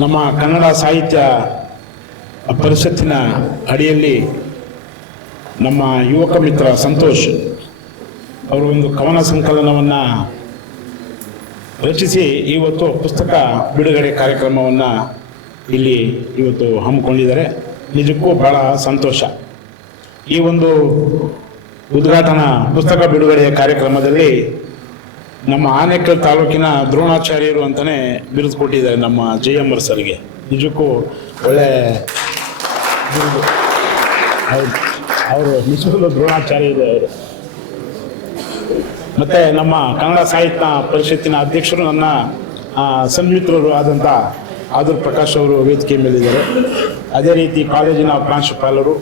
ನಮ್ಮ ಕನ್ನಡ ಸಾಹಿತ್ಯ ಪರಿಷತ್ತಿನ ಅಡಿಯಲ್ಲಿ ನಮ್ಮ ಯುವಕ ಮಿತ್ರ ಸಂತೋಷ್ ಅವರು ಒಂದು ಕವನ ಸಂಕಲನವನ್ನು ರಚಿಸಿ ಇವತ್ತು ಪುಸ್ತಕ ಬಿಡುಗಡೆ ಕಾರ್ಯಕ್ರಮವನ್ನು ಇಲ್ಲಿ ಇವತ್ತು ಹಮ್ಮಿಕೊಂಡಿದ್ದಾರೆ. ನಿಜಕ್ಕೂ ಬಹಳ ಸಂತೋಷ. ಈ ಒಂದು ಉದ್ಘಾಟನಾ ಪುಸ್ತಕ ಬಿಡುಗಡೆಯ ಕಾರ್ಯಕ್ರಮದಲ್ಲಿ ನಮ್ಮ ಆನೇಕಲ್ ತಾಲೂಕಿನ ದ್ರೋಣಾಚಾರ್ಯರು ಅಂತಲೇ ಬಿರುದು ಕೊಟ್ಟಿದ್ದಾರೆ ನಮ್ಮ JM ಸರ್ಗೆ. ನಿಜಕ್ಕೂ ಒಳ್ಳೆ ಅವರು ನಿಜಕ್ಕೂ ದ್ರೋಣಾಚಾರ್ಯರು ಅವರು. ಮತ್ತು ನಮ್ಮ ಕನ್ನಡ ಸಾಹಿತ್ಯ ಪರಿಷತ್ತಿನ ಅಧ್ಯಕ್ಷರು ನನ್ನ ಸನ್ಮಿತ್ರರು ಆದಂಥ ಆದೂರ್ ಪ್ರಕಾಶ್ ಅವರು ವೇದಿಕೆ ಮೇಲಿದ್ದಾರೆ. ಅದೇ ರೀತಿ ಕಾಲೇಜಿನ ಪ್ರಾಂಶುಪಾಲರು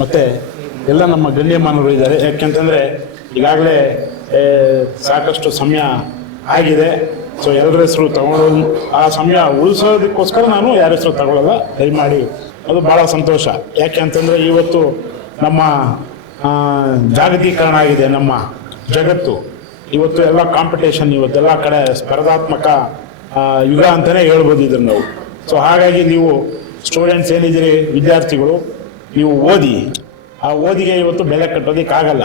ಮತ್ತು ಎಲ್ಲ ನಮ್ಮ ಗಣ್ಯಮಾನರು ಇದ್ದಾರೆ. ಯಾಕೆಂತಂದರೆ ಈಗಾಗಲೇ ಸಾಕಷ್ಟು ಸಮಯ ಆಗಿದೆ. ಸೊ ಎಲ್ಲರ ಹೆಸರು ತಗೊಳ್ಳೋದು, ಆ ಸಮಯ ಉಳಿಸೋದಕ್ಕೋಸ್ಕರ ನಾನು ಯಾರ ಹೆಸರು ತಗೊಳ್ಳೋಲ್ಲ, ದಯಮಾಡಿ. ಅದು ಭಾಳ ಸಂತೋಷ. ಯಾಕೆ ಅಂತಂದರೆ ಇವತ್ತು ನಮ್ಮ ಜಾಗತೀಕರಣ ಆಗಿದೆ ನಮ್ಮ ಜಗತ್ತು. ಇವತ್ತು ಎಲ್ಲ ಕಾಂಪಿಟೇಷನ್, ಇವತ್ತೆಲ್ಲ ಕಡೆ ಸ್ಪರ್ಧಾತ್ಮಕ ಯುಗ ಅಂತಲೇ ಹೇಳ್ಬೋದು ಇದನ್ನು ನಾವು. ಸೊ ಹಾಗಾಗಿ ನೀವು ಸ್ಟೂಡೆಂಟ್ಸ್ ಏನಿದ್ದೀರಿ, ವಿದ್ಯಾರ್ಥಿಗಳು, ನೀವು ಓದಿ. ಆ ಓದಿಗೆ ಇವತ್ತು ಬೆಲೆ ಕಟ್ಟೋದಕ್ಕಾಗಲ್ಲ.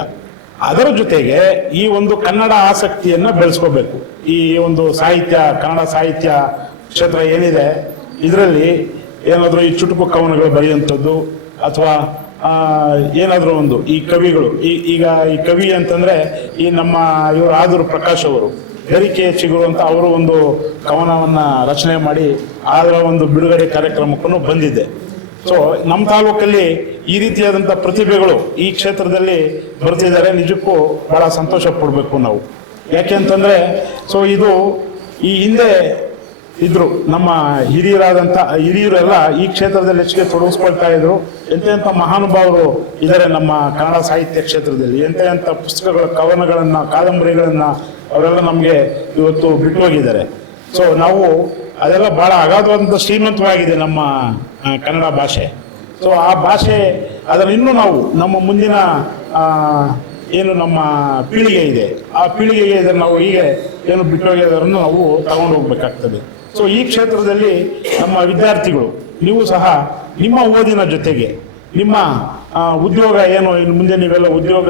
ಅದರ ಜೊತೆಗೆ ಈ ಒಂದು ಕನ್ನಡ ಆಸಕ್ತಿಯನ್ನು ಬೆಳೆಸ್ಕೋಬೇಕು. ಈ ಒಂದು ಸಾಹಿತ್ಯ, ಕನ್ನಡ ಸಾಹಿತ್ಯ ಕ್ಷೇತ್ರ ಏನಿದೆ, ಇದರಲ್ಲಿ ಏನಾದರೂ ಈ ಚುಟುಕು ಕವನಗಳು ಬರೆಯುವಂಥದ್ದು ಅಥವಾ ಏನಾದರೂ ಒಂದು ಈ ಕವಿಗಳು, ಈಗ ಈ ಕವಿ ಅಂತಂದರೆ ಈ ನಮ್ಮ ಇವರು ಆದೂರ್ ಪ್ರಕಾಶ್ ಅವರು ಗರಿಕೆ ಚಿಗುರು ಅಂತ ಅವರು ಒಂದು ಕವನವನ್ನು ರಚನೆ ಮಾಡಿ ಅದರ ಒಂದು ಬಿಡುಗಡೆ ಕಾರ್ಯಕ್ರಮಕ್ಕೂ ಬಂದಿದ್ದೆ. ಸೊ ನಮ್ಮ ತಾಲೂಕಲ್ಲಿ ಈ ರೀತಿಯಾದಂಥ ಪ್ರತಿಭೆಗಳು ಈ ಕ್ಷೇತ್ರದಲ್ಲಿ ಬರ್ತಿದ್ದಾರೆ. ನಿಜಕ್ಕೂ ಬಹಳ ಸಂತೋಷ ಪಡಬೇಕು ನಾವು. ಯಾಕೆ ಅಂತಂದರೆ ಸೊ ಇದು ಈ ಹಿಂದೆ ಇದ್ರು ನಮ್ಮ ಹಿರಿಯರೆಲ್ಲ ಈ ಕ್ಷೇತ್ರದಲ್ಲಿ ಹೆಚ್ಚಿಗೆ ತೊಡಗಿಸ್ಕೊಳ್ತಾ ಇದ್ರು. ಎಂತೆಂಥ ಮಹಾನುಭಾವರು ಇದ್ದಾರೆ ನಮ್ಮ ಕನ್ನಡ ಸಾಹಿತ್ಯ ಕ್ಷೇತ್ರದಲ್ಲಿ. ಎಂತೆಂಥ ಪುಸ್ತಕಗಳ, ಕವನಗಳನ್ನು, ಕಾದಂಬರಿಗಳನ್ನು ಅವರೆಲ್ಲ ನಮಗೆ ಇವತ್ತು ಬಿಟ್ಟು ಹೋಗಿದ್ದಾರೆ. ಸೊ ನಾವು ಅದೆಲ್ಲ ಭಾಳ ಅಗಾಧವಾದಂಥ ಶ್ರೀಮಂತವಾಗಿದೆ ನಮ್ಮ ಕನ್ನಡ ಭಾಷೆ. ಸೊ ಆ ಭಾಷೆ ಅದನ್ನು ಇನ್ನೂ ನಾವು ನಮ್ಮ ಮುಂದಿನ ಏನು ನಮ್ಮ ಪೀಳಿಗೆ ಇದೆ, ಆ ಪೀಳಿಗೆಗೆ ಇದನ್ನು ನಾವು ಹೀಗೆ ಏನು ಬಿಟ್ಟು ಹೋಗಿರೋದನ್ನು ನಾವು ತಗೊಂಡು ಹೋಗ್ಬೇಕಾಗ್ತದೆ. ಸೊ ಈ ಕ್ಷೇತ್ರದಲ್ಲಿ ನಮ್ಮ ವಿದ್ಯಾರ್ಥಿಗಳು, ನೀವು ಸಹ ನಿಮ್ಮ ಓದಿನ ಜೊತೆಗೆ ನಿಮ್ಮ ಉದ್ಯೋಗ ಏನು ಇನ್ನು ಮುಂದೆ ನೀವೆಲ್ಲ ಉದ್ಯೋಗ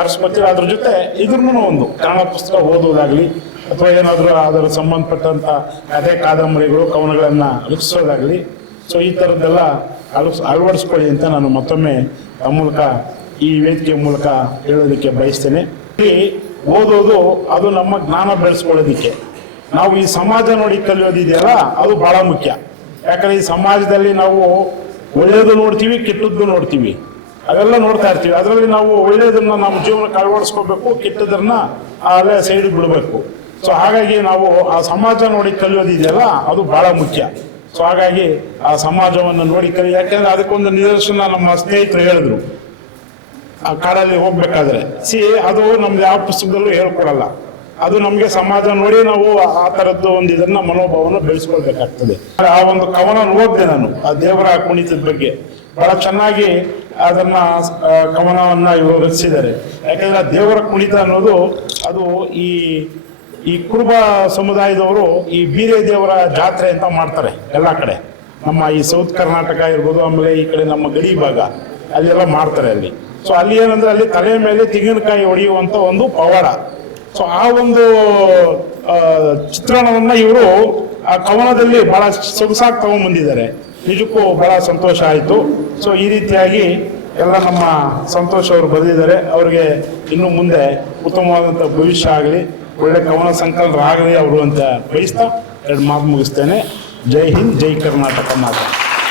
ಆರಿಸ್ಕೊತೀರ, ಅದ್ರ ಜೊತೆ ಇದ್ರೂ ಒಂದು ಕನ್ನಡ ಪುಸ್ತಕ ಓದೋದಾಗಲಿ ಅಥವಾ ಏನಾದರೂ ಅದರ ಸಂಬಂಧಪಟ್ಟಂಥ ಕಥೆ, ಕಾದಂಬರಿಗಳು, ಕವನಗಳನ್ನು ರಚಿಸೋದಾಗಲಿ, ಸೊ ಈ ಥರದ್ದೆಲ್ಲ ಅಳವಡಿಸ್ಕೊಳ್ಳಿ ಅಂತ ನಾನು ಮತ್ತೊಮ್ಮೆ ಆ ಮೂಲಕ ಈ ವೇದಿಕೆ ಮೂಲಕ ಹೇಳೋದಕ್ಕೆ ಬಯಸ್ತೇನೆ. ಇಲ್ಲಿ ಓದೋದು ಅದು ನಮ್ಮ ಜ್ಞಾನ ಬೆಳೆಸ್ಕೊಳ್ಳೋದಿಕ್ಕೆ. ನಾವು ಈ ಸಮಾಜ ನೋಡಿ ಕಲಿಯೋದಿದೆಯಲ್ಲ, ಅದು ಭಾಳ ಮುಖ್ಯ. ಯಾಕಂದರೆ ಈ ಸಮಾಜದಲ್ಲಿ ನಾವು ಒಳ್ಳೆಯದು ನೋಡ್ತೀವಿ, ಕೆಟ್ಟದ್ದು ನೋಡ್ತೀವಿ, ಅವೆಲ್ಲ ನೋಡ್ತಾ ಇರ್ತೀವಿ. ಅದರಲ್ಲಿ ನಾವು ಒಳ್ಳೆಯದನ್ನು ನಮ್ಮ ಜೀವನಕ್ಕೆ ಅಳವಡಿಸ್ಕೋಬೇಕು, ಕೆಟ್ಟದನ್ನ ಅಲ್ಲೇ ಸೈಡಿಗೆ ಬಿಡಬೇಕು. ಸೊ ಹಾಗಾಗಿ ನಾವು ಆ ಸಮಾಜ ನೋಡಿ ಕಲಿಯೋದಿದೆಯಲ್ಲ, ಅದು ಭಾಳ ಮುಖ್ಯ. ಸೊ ಹಾಗಾಗಿ ಆ ಸಮಾಜವನ್ನು ನೋಡಿ ಕಲಿ. ಯಾಕೆಂದ್ರೆ ಅದಕ್ಕೊಂದು ನಿದರ್ಶನ ನಮ್ಮ ಸ್ನೇಹಿತರು ಹೇಳಿದ್ರು. ಆ ಕಾಡಲ್ಲಿ ಹೋಗ್ಬೇಕಾದ್ರೆ ಅದು ನಮ್ದು ಯಾವ ಪುಸ್ತಕದಲ್ಲೂ ಹೇಳ್ಕೊಡಲ್ಲ. ಅದು ನಮಗೆ ಸಮಾಜ ನೋಡಿ ನಾವು ಆ ಥರದ್ದು ಒಂದು ಇದನ್ನ ಮನೋಭಾವನ ಬೆಳೆಸ್ಕೊಳ್ಬೇಕಾಗ್ತದೆ. ಆ ಒಂದು ಕವನ ಓದಿದೆ ನಾನು, ಆ ದೇವರ ಕುಣಿತದ ಬಗ್ಗೆ ಬಹಳ ಚೆನ್ನಾಗಿ ಅದನ್ನ ಕವನವನ್ನ ಇವರು ರಚಿಸಿದ್ದಾರೆ. ಯಾಕಂದ್ರೆ ದೇವರ ಕುಣಿತ ಅನ್ನೋದು ಅದು ಈ ಕುರುಬ ಸಮುದಾಯದವರು ಈ ಬೀರೆ ದೇವರ ಜಾತ್ರೆ ಅಂತ ಮಾಡ್ತಾರೆ ಎಲ್ಲ ಕಡೆ. ನಮ್ಮ ಈ ಸೌತ್ ಕರ್ನಾಟಕ ಇರ್ಬೋದು, ಆಮೇಲೆ ಈ ಕಡೆ ನಮ್ಮ ಗಡಿ ಭಾಗ ಅಲ್ಲೆಲ್ಲ ಮಾಡ್ತಾರೆ ಅಲ್ಲಿ. ಸೊ ಅಲ್ಲಿ ಏನಂದ್ರೆ ಅಲ್ಲಿ ತಲೆ ಮೇಲೆ ತೆಂಗಿನಕಾಯಿ ಹೊಡೆಯುವಂತ ಒಂದು ಪವಾಡ. ಸೊ ಆ ಒಂದು ಚಿತ್ರಣವನ್ನ ಇವರು ಆ ಕವನದಲ್ಲಿ ಬಹಳ ಸೊಗಸಾಗಿ ತಗೊಂಡ್ಬಂದಿದ್ದಾರೆ. ನಿಜಕ್ಕೂ ಬಹಳ ಸಂತೋಷ ಆಯಿತು. ಸೊ ಈ ರೀತಿಯಾಗಿ ಎಲ್ಲ ನಮ್ಮ ಸಂತೋಷ್ ಅವರು ಬರೆದಿದ್ದಾರೆ. ಅವರಿಗೆ ಇನ್ನು ಮುಂದೆ ಉತ್ತಮವಾದಂಥ ಭವಿಷ್ಯ ಆಗಲಿ, ಒಳ್ಳೆ ಕವನ ಸಂಕಲನರಾಗಲಿ ಅವರು ಅಂತ ಬಯಸ್ತಾ ಎರಡು ಮಾತು ಮುಗಿಸ್ತೇನೆ. ಜೈ ಹಿಂದ್, ಜೈ ಕರ್ನಾಟಕ ಮಾತಾ.